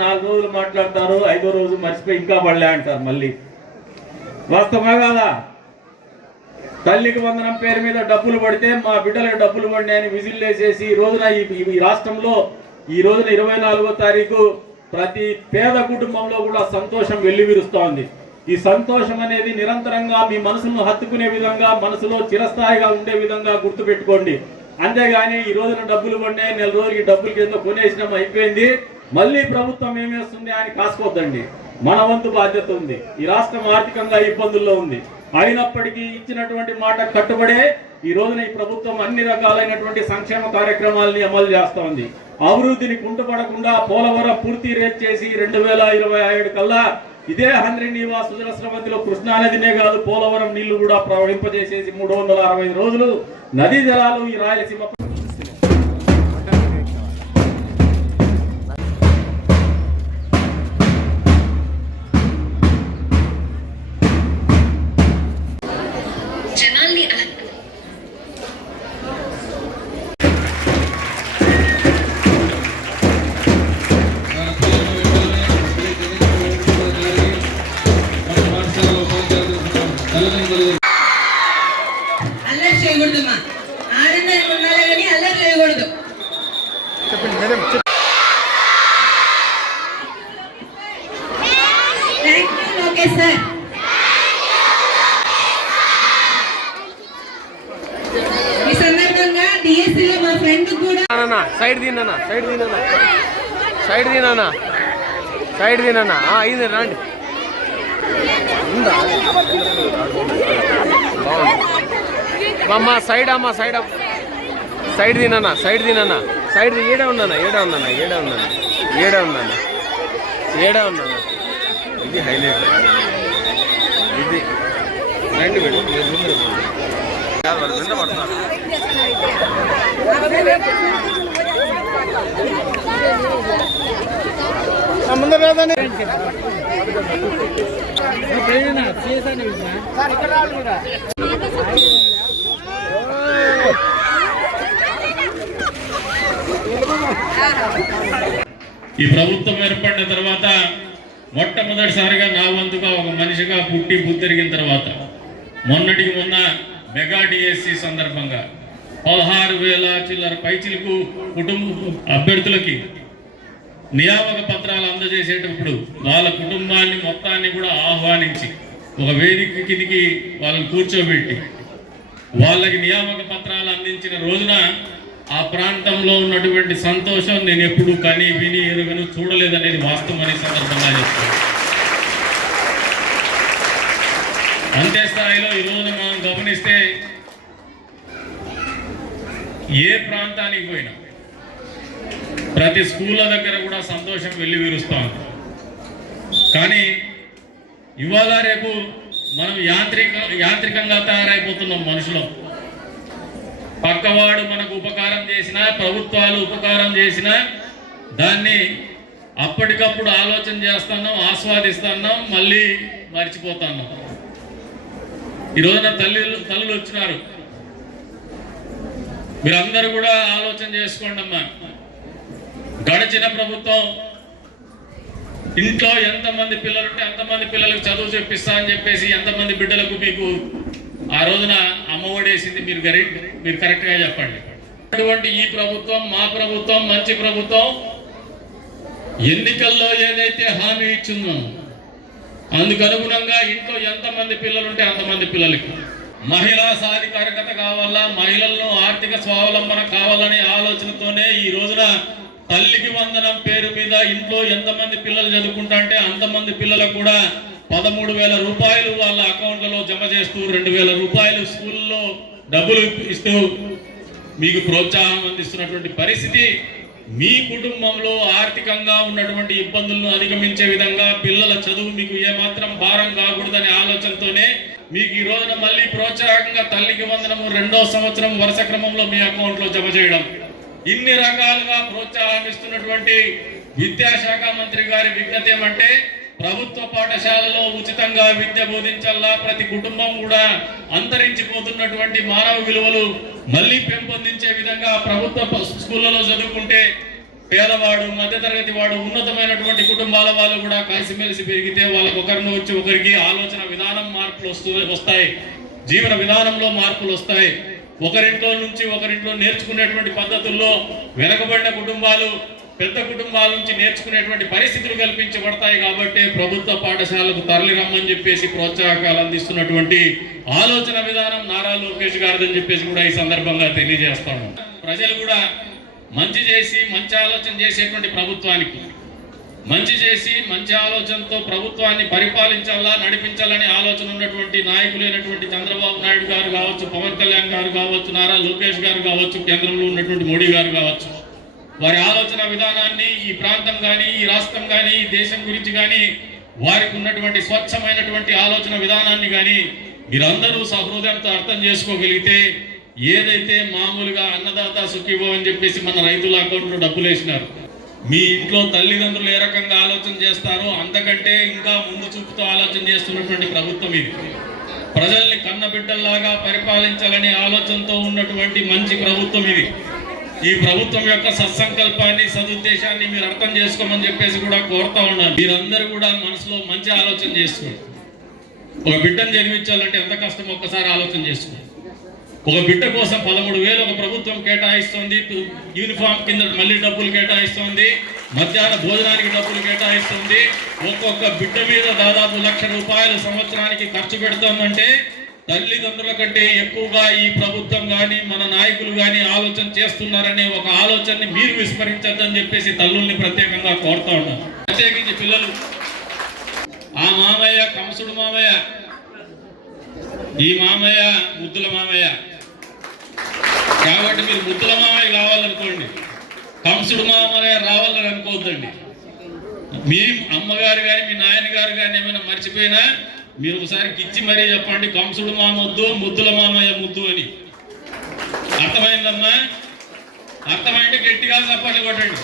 నాలుగు రోజులు మాట్లాడతారు, ఐదో రోజు మర్చిపోయి ఇంకా పడలే అంటారు. మళ్ళీ వాస్తవా కాదా? తల్లికి వందనం పేరు మీద డబ్బులు పడితే మా బిడ్డలకు డబ్బులు పడినాయని విజిల్ వేసేసి ఈ రోజున ఈ రాష్ట్రంలో ఈ రోజున 24వ తారీఖు ప్రతి పేద కుటుంబంలో కూడా సంతోషం వెల్లివిరుస్తోంది. ఈ సంతోషం అనేది నిరంతరంగా మీ మనసును హత్తుకునే విధంగా, మనసులో చిరస్థాయిగా ఉండే విధంగా గుర్తుపెట్టుకోండి. అంతేగాని ఈ రోజున డబ్బులు పడినాయి, నెల రోజులకి డబ్బులు కింద కొనేసినాం అయిపోయింది, మళ్ళీ ప్రభుత్వం ఏమేస్తుంది అని కాసుకోవద్దండి. మన వంతు బాధ్యత ఉంది. ఈ రాష్ట్రం ఆర్థికంగా ఇబ్బందుల్లో ఉంది. అయినప్పటికీ ఇచ్చినటువంటి మాట కట్టుబడే ఈ రోజున ఈ ప్రభుత్వం అన్ని రకాలైనటువంటి సంక్షేమ కార్యక్రమాలని అమలు చేస్తోంది. అభివృద్ధిని కుంటుపడకుండా పోలవరం పూర్తి రేట్ చేసి 2027 కల్లా ఇదే హంద్రి నివాస్ సుజలస్రవంతిలో కృష్ణానదినే కాదు పోలవరం నీళ్లు కూడా ప్రవహింపజేసేసి 365 రోజులు నదీ జలాలు ఈ రాయలసీమ సైడ్ తిన్నా ఇది రండి అమ్మా సైడ్ తిన్నా సైడ్ ఏడా ఉన్నానా ఇది హైలైట్. ఇది రండి పడుతున్నా ముందర రాదని ఈ ప్రభుత్వం ఏర్పడిన తర్వాత మొట్టమొదటిసారిగా నా వంతుగా ఒక మనిషిగా పుట్టి బుద్ధిరిగిన తర్వాత మొన్నటికి మొన్న మెగా డిఎస్సి సందర్భంగా 16,000 చిల్లర పైచిలకు కుటుంబ అభ్యర్థులకి నియామక పత్రాలు అందజేసేటప్పుడు వాళ్ళ కుటుంబాన్ని మొత్తాన్ని కూడా ఆహ్వానించి ఒక వేదిక కిందికి వాళ్ళని కూర్చోబెట్టి వాళ్ళకి నియామక పత్రాలు అందించిన రోజున ఆ ప్రాంతంలో ఉన్నటువంటి సంతోషం నేను ఎప్పుడు కని విని ఎరుగను చూడలేదనేది వాస్తవం అనే సందర్భంగా చెప్తాను. అంతే స్థాయిలో ఈరోజు మనం గమనిస్తే ఏ ప్రాంతానికి పోయినా ప్రతి స్కూళ్ళ దగ్గర కూడా సంతోషం వెల్లివిరుస్తాం. కానీ ఇవాళ రేపు మనం యాంత్రికంగా తయారైపోతున్నాం. మనుషులు పక్కవాడు మనకు ఉపకారం చేసినా, ప్రభుత్వాలు ఉపకారం చేసినా దాన్ని అప్పటికప్పుడు ఆలోచన చేస్తున్నాం, ఆస్వాదిస్తున్నాం, మళ్ళీ మర్చిపోతున్నాం. ఈ రోజున తల్లులు వచ్చినారు, మీరందరూ కూడా ఆలోచన చేసుకోండి అమ్మా. గడిచిన ప్రభుత్వం ఇంట్లో ఎంతమంది పిల్లలుంటే అంతమంది పిల్లలకు చదువు చెప్పిస్తా అని చెప్పేసి ఎంతమంది బిడ్డలకు మీకు ఆ రోజున అమ్మఒడేసింది మీరు కరెక్ట్గా చెప్పండి. అటువంటి ఈ ప్రభుత్వం, మా ప్రభుత్వం, మంచి ప్రభుత్వం ఎన్నికల్లో ఏదైతే హామీ ఇచ్చిందో అందుకు అనుగుణంగా ఇంట్లో ఎంతమంది పిల్లలుంటే అంతమంది పిల్లలకి మహిళా సాధికారికత కావాలా, మహిళలను ఆర్థిక స్వావలంబన కావాలనే ఆలోచనతోనే ఈ రోజున తల్లికి వందనం పేరు మీద ఇంట్లో ఎంతమంది పిల్లలు చదువుకుంటా అంటే అంతమంది పిల్లలకు కూడా 13,000 రూపాయలు వాళ్ళ అకౌంట్లలో జమ చేస్తూ 2,000 రూపాయలు స్కూల్లో డబ్బులు ఇస్తూ మీకు ప్రోత్సాహం అందిస్తున్నటువంటి పరిస్థితి, మీ కుటుంబంలో ఆర్థికంగా ఉన్నటువంటి ఇబ్బందులను అధిగమించే విధంగా పిల్లల చదువు మీకు ఏమాత్రం భారం కాకూడదనే ఆలోచనతోనే మీకు ఈ రోజున మళ్ళీ ప్రోత్సాహకంగా తల్లికి వందనము 2వ సంవత్సరం వరుస క్రమంలో మీ అకౌంట్లో జమ చేయడం, ఇన్ని రకాలుగా ప్రోత్సాహం ఇస్తున్నటువంటి విద్యాశాఖ మంత్రి గారి విజ్ఞత ఏమంటే ప్రభుత్వ పాఠశాలలో ఉచితంగా విద్య బోధించాలా, ప్రతి కుటుంబం కూడా అంతరించిపోతున్నటువంటి మానవ విలువలు మళ్ళీ పెంపొందించే విధంగా ప్రభుత్వ స్కూళ్ళలో చదువుకుంటే పేదవాడు, మధ్యతరగతి వాడు, ఉన్నతమైనటువంటి కుటుంబాల వాళ్ళు కూడా కలిసిమెలిసి పెరిగితే వాళ్ళకు ఒకరిని వచ్చి ఒకరికి ఆలోచన విధానం మార్పులు వస్తాయి, జీవన విధానంలో మార్పులు వస్తాయి. ఒకరింట్లో నుంచి ఒకరింట్లో నేర్చుకునేటువంటి పద్ధతుల్లో వెనకబడిన కుటుంబాలు పెద్ద కుటుంబాల నుంచి నేర్చుకునేటువంటి పరిస్థితులు కల్పించబడతాయి. కాబట్టి ప్రభుత్వ పాఠశాలకు తరలి రమ్మని చెప్పేసి ప్రోత్సాహకాలు అందిస్తున్నటువంటి ఆలోచన విధానం నారా లోకేష్ గారిదని చెప్పేసి కూడా ఈ సందర్భంగా తెలియజేస్తాను. ప్రజలు కూడా మంచి చేసి మంచి ఆలోచన చేసేటువంటి ప్రభుత్వానికి, మంచి చేసి మంచి ఆలోచనతో ప్రభుత్వాన్ని పరిపాలించాలా, నడిపించాలని ఆలోచన ఉన్నటువంటి నాయకులైనటువంటి చంద్రబాబు నాయుడు గారు కావచ్చు, పవన్ కళ్యాణ్ గారు కావచ్చు, నారా లోకేష్ గారు కావచ్చు, కేంద్రంలో ఉన్నటువంటి మోడీ గారు కావచ్చు, వారి ఆలోచన విధానాన్ని ఈ ప్రాంతం కానీ, ఈ రాష్ట్రం కానీ, ఈ దేశం గురించి కానీ వారికి ఉన్నటువంటి స్వచ్ఛమైనటువంటి ఆలోచన విధానాన్ని కానీ మీరందరూ సహృదయంతో అర్థం చేసుకోగలిగితే, ఏదైతే మామూలుగా అన్నదాత సుఖీభవ అని చెప్పేసి మన రైతుల అకౌంట్లో డబ్బులు వేసినారు, మీ ఇంట్లో తల్లిదండ్రులు ఏ రకంగా ఆలోచన చేస్తారో అంతకంటే ఇంకా ముందు చూపుతో ఆలోచన చేస్తున్నటువంటి ప్రభుత్వం ఇది. ప్రజల్ని కన్నబిడ్డల్లాగా పరిపాలించాలనే ఆలోచనతో ఉన్నటువంటి మంచి ప్రభుత్వం ఇది. ఈ ప్రభుత్వం యొక్క సత్సంకల్పాన్ని, సదుద్దేశాన్ని మీరు అర్థం చేసుకోమని చెప్పేసి కూడా కోరుతా ఉన్నాను. మీరందరూ కూడా మనసులో మంచి ఆలోచన చేసుకోండి. ఒక బిడ్డను జన్మించాలంటే ఎంత కష్టం ఒక్కసారి ఆలోచన చేసుకోండి. ఒక బిడ్డ కోసం 13,000 ఒక ప్రభుత్వం కేటాయిస్తుంది, యూనిఫామ్ కింద మళ్ళీ డబ్బులు కేటాయిస్తుంది, మధ్యాహ్న భోజనానికి డబ్బులు కేటాయిస్తుంది, ఒక్కొక్క బిడ్డ మీద దాదాపు ₹1,00,000 సంవత్సరానికి ఖర్చు పెడుతుందంటే తల్లిదండ్రుల కంటే ఎక్కువగా ఈ ప్రభుత్వం కానీ మన నాయకులు కానీ ఆలోచన చేస్తున్నారనే ఒక ఆలోచనని మీరు విస్మరించద్దని చెప్పేసి తల్లుల్ని ప్రత్యేకంగా కోరుతా ఉన్నాను. ప్రత్యేకించి పిల్లలు, ఆ మామయ్య కంసుడు మామయ్య, ఈ మామయ్య ముద్దుల మామయ్య. కాబట్టి మీరు ముద్దుల మామయ్య కావాలనుకోండి, కంసుడు మామయ్య రావాలని అనుకోవద్దండి. మీ అమ్మగారు కానీ మీ నాయనగారు కానీ ఏమైనా మర్చిపోయినా మీరు ఒకసారి కిచ్చి మరీ చెప్పండి, కంసుడు మామ వద్దు, ముద్దుల మామయ్య ముద్దు అని. అర్థమైందమ్మా? అర్థమైంటే గట్టిగా చప్పట్లు కొట్టండి.